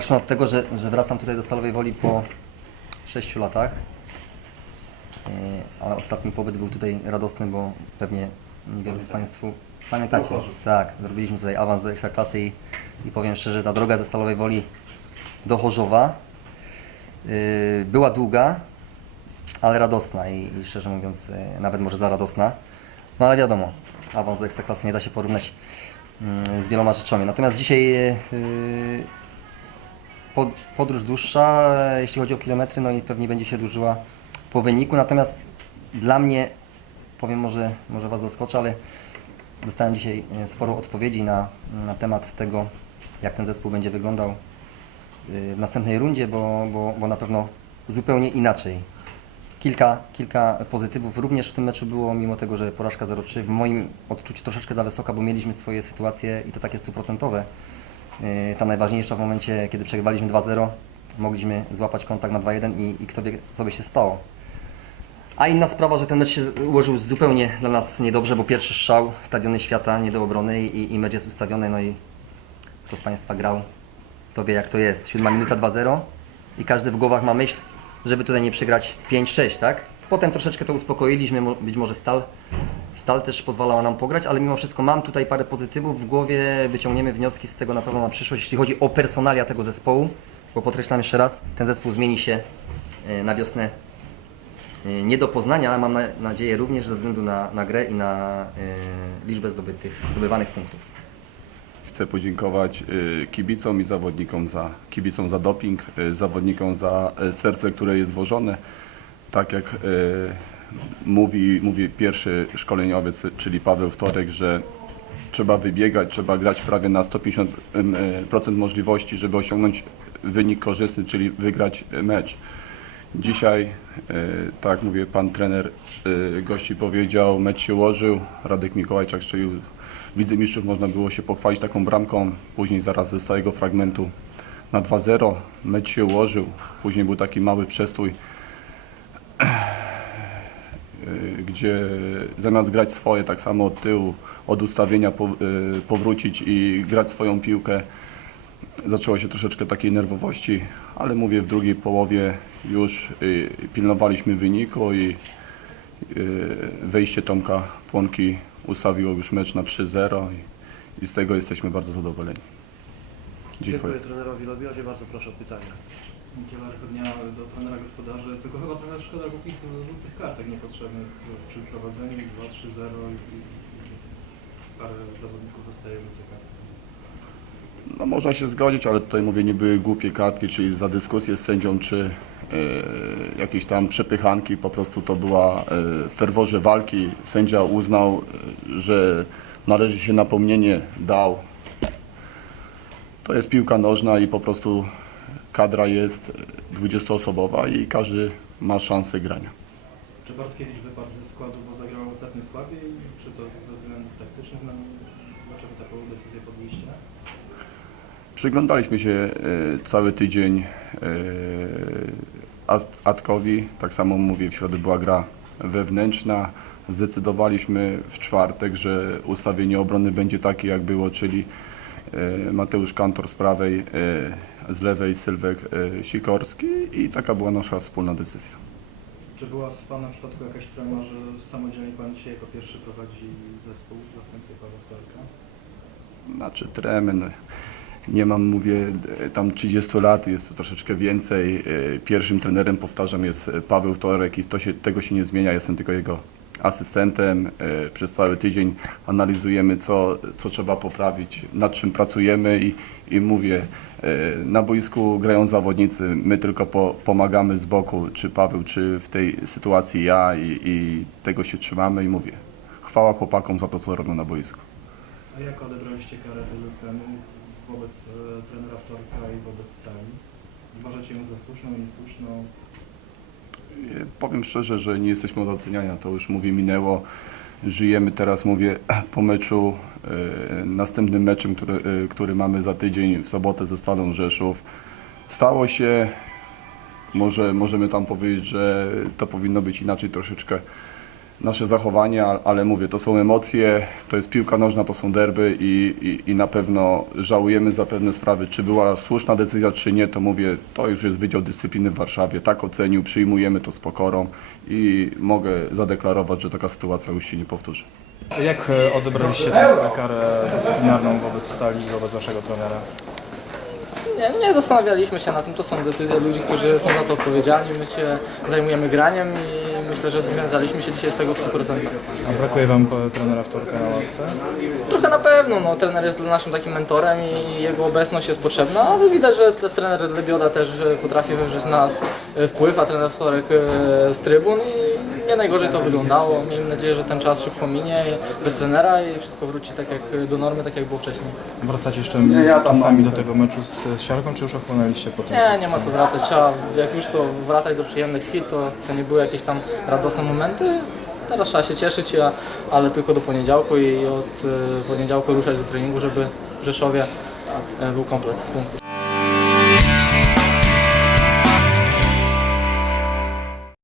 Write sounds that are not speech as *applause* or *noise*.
zacznę od tego, że, że wracam tutaj do Stalowej Woli po 6 latach. Yy, Ale ostatni pobyt był tutaj radosny, bo pewnie niewielu z Państwu pamiętacie. Tak, zrobiliśmy tutaj awans do Ekstraklasy i, i powiem szczerze, ta droga ze Stalowej Woli do Chorzowa yy, była długa, ale radosna i, i szczerze mówiąc yy, nawet może za radosna. No ale wiadomo, awans do Ekstraklasy nie da się porównać mm, z wieloma rzeczami. Natomiast dzisiaj podróż dłuższa, e, jeśli chodzi o kilometry, no i pewnie będzie się dłużyła po wyniku. Natomiast dla mnie, powiem może, może Was zaskoczę, ale dostałem dzisiaj e, sporo odpowiedzi na, na temat tego, jak ten zespół będzie wyglądał y, w następnej rundzie, bo, bo, bo na pewno zupełnie inaczej. Kilka, kilka pozytywów również w tym meczu było, mimo tego, że porażka 0-3 w moim odczuciu troszeczkę za wysoka, bo mieliśmy swoje sytuacje i to takie stuprocentowe. Yy, Ta najważniejsza w momencie, kiedy przegrywaliśmy 2-0, mogliśmy złapać kontakt na 2-1 i, i kto wie, co by się stało. A inna sprawa, że ten mecz się ułożył zupełnie dla nas niedobrze, bo pierwszy strzał, stadiony świata, nie do obrony i, i mecz jest ustawiony, no i kto z Państwa grał, to wie jak to jest. Siódma minuta 2-0 i każdy w głowach ma myśl, żeby tutaj nie przegrać 5-6, tak? Potem troszeczkę to uspokoiliśmy, być może Stal, Stal też pozwalała nam pograć, ale mimo wszystko mam tutaj parę pozytywów w głowie, wyciągniemy wnioski z tego na pewno na przyszłość, jeśli chodzi o personalia tego zespołu, bo podkreślam jeszcze raz, ten zespół zmieni się e, na wiosnę e, nie do poznania, ale mam na, nadzieję również ze względu na, na grę i na e, liczbę zdobytych, zdobywanych punktów. Chcę podziękować kibicom i zawodnikom za kibicom za doping, zawodnikom za serce, które jest włożone. Tak jak mówi, mówi pierwszy szkoleniowiec, czyli Paweł Wtorek, że trzeba wybiegać, trzeba grać prawie na 150% y, możliwości, żeby osiągnąć wynik korzystny, czyli wygrać mecz. Dzisiaj, y, tak mówię, pan trener y, gości powiedział, mecz się ułożył, Radek Mikołajczak strzelił. Wicemistrzów, można było się pochwalić taką bramką, później zaraz ze stałego fragmentu na 2-0, mecz się ułożył, później był taki mały przestój, y, gdzie zamiast grać swoje, tak samo od tyłu, od ustawienia y, powrócić i grać swoją piłkę, zaczęło się troszeczkę takiej nerwowości, ale mówię w drugiej połowie już y, pilnowaliśmy wyniku i y, wejście Tomka Płonki ustawiło już mecz na 3-0 i, z tego jesteśmy bardzo zadowoleni. Dziękuję. Dziękuję trenerowi Lobiodzie, bardzo proszę o pytania. Kielarka dnia do trenera gospodarzy, tylko chyba trochę szkoda głupich żółtych kartek niepotrzebnych przy prowadzeniu 2-3-0 i, i, parę zawodników dostaje żółte karty. No można się zgodzić, ale tutaj mówię, nie były głupie kartki, czyli za dyskusję z sędzią, czy e, jakieś tam przepychanki, po prostu to była e, w ferworze walki. Sędzia uznał, e, że należy się napomnienie, dał. To jest piłka nożna i po prostu kadra jest 20-osobowa i każdy ma szansę grania. Czy Bartkiewicz wypadł ze składu, bo zagrał ostatnio słabiej, czy to ze względów taktycznych? No, dlaczego taką decyzję podjęliście? Przyglądaliśmy się e, cały tydzień e, Adkowi, tak samo mówię, w środę była gra wewnętrzna. Zdecydowaliśmy w czwartek, że ustawienie obrony będzie takie jak było, czyli e, Mateusz Kantor z prawej, z lewej Sylwek e, Sikorski i taka była nasza wspólna decyzja. Czy była w Pana przypadku jakaś trema, że samodzielnie Pan dzisiaj jako pierwszy prowadzi zespół w zastępstwie Pawła Wtorka? Znaczy tremy, no, nie mam, mówię, tam 30 lat, jest to troszeczkę więcej. E, Pierwszym trenerem, powtarzam, jest Paweł Torek i to się, tego się nie zmienia, jestem tylko jego asystentem. E, Przez cały tydzień analizujemy, co, co trzeba poprawić, nad czym pracujemy i, i mówię, e, na boisku grają zawodnicy, my tylko po, pomagamy z boku, czy Paweł, czy w tej sytuacji ja i, i tego się trzymamy i mówię, chwała chłopakom za to, co robią na boisku. A jak odebraliście karę PZPN wobec e, trenera Wtorka i wobec Stali? Uważacie ją za słuszną, niesłuszną? Powiem szczerze, że nie jesteśmy od oceniania, to już mówię minęło. Żyjemy teraz, mówię, *clears throat* po meczu, e, następnym meczem, który, e, który mamy za tydzień w sobotę ze Stalą Rzeszów. Stało się, może możemy tam powiedzieć, że to powinno być inaczej troszeczkę nasze zachowanie, ale mówię, to są emocje, to jest piłka nożna, to są derby i, i, i na pewno żałujemy za pewne sprawy. Czy była słuszna decyzja, czy nie, to mówię, to już jest Wydział Dyscypliny w Warszawie. Tak ocenił, przyjmujemy to z pokorą i mogę zadeklarować, że taka sytuacja już się nie powtórzy. Jak e, odebraliście tę karę dyscyplinarną wobec Stali wobec waszego trenera? Nie, nie zastanawialiśmy się na tym, to są decyzje ludzi, którzy są za to odpowiedzialni. My się zajmujemy graniem i myślę, że wywiązaliśmy się dzisiaj z tego w 100%. A brakuje wam e, trenera wtorka na ławce? Trochę na pewno, no, trener jest dla naszym takim mentorem i jego obecność jest potrzebna, ale widać, że trener Lebioda też e, potrafi wywrzeć na nas e, wpływ, a trener Wtorek e, z trybun i nie najgorzej to wyglądało. Miejmy nadzieję, że ten czas szybko minie bez trenera i wszystko wróci tak jak do normy, tak jak było wcześniej. Wracacie jeszcze czasami do tego meczu z siarką, czy już ochłonęliście po tym? Nie, nie ma co wracać. Trzeba, jak już to wracać do przyjemnych chwil, to, to nie były jakieś tam radosne momenty. Teraz trzeba się cieszyć, a, ale tylko do poniedziałku i od e, poniedziałku ruszać do treningu, żeby w Rzeszowie e, był komplet punktów.